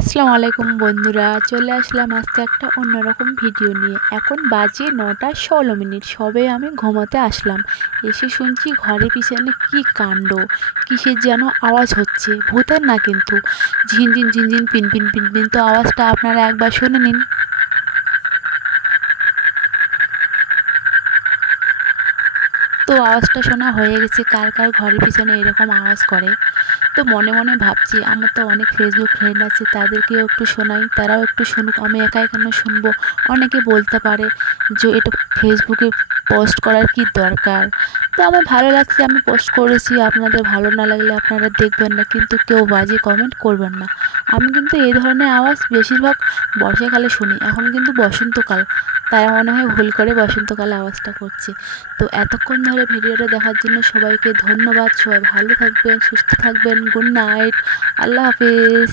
আসসালামু আলাইকুম বন্ধুরা, চলে আসলাম আজকে একটা অন্যরকম ভিডিও নিয়ে। এখন বাজে 9টা 16 মিনিট, সবে আমি ঘুমাতে আসলাম। এসে শুনছি ঘরের পিছনে কি কাণ্ড, কিসের যেন আওয়াজ হচ্ছে। ভূতের না কিন্তু, ঝিনঝিন ঝিনঝিন পিনপিন পিনপিন। তো আওয়াজটা আপনারা একবার শুনে নিন। তো আওয়াজটা শোনা হয়ে গেছে। কার কার ঘরের পিছনে এরকম আওয়াজ করে? তো মনে মনে ভাবছি, আমার তো অনেক ফেসবুক ফ্রেন্ড আছে, তাদেরকেও একটু শোনাই, তারাও একটু শুনুক, আমি একাই কেন শুনবো। অনেকে বলতে পারে যে এটা ফেসবুকে পোস্ট করার কি দরকার। তো আমার ভালো লাগছে, আমি পোস্ট করেছি। আপনাদের ভালো না লাগলে আপনারা দেখবেন না, কিন্তু কেউ বাজে কমেন্ট করবেন না। আমি কিন্তু এই ধরনের আওয়াজ বেশিরভাগ বর্ষাকালে শুনি। এখন কিন্তু বসন্তকাল, তারা মনে হয় ভুল করে বসন্তকালে আওয়াজটা করছে। তো এতক্ষণ ধরে ভিডিওটা দেখার জন্য সবাইকে ধন্যবাদ। সবাই ভালো থাকবেন, সুস্থ থাকবেন। গুড নাইট, আল্লাহ হাফিজ।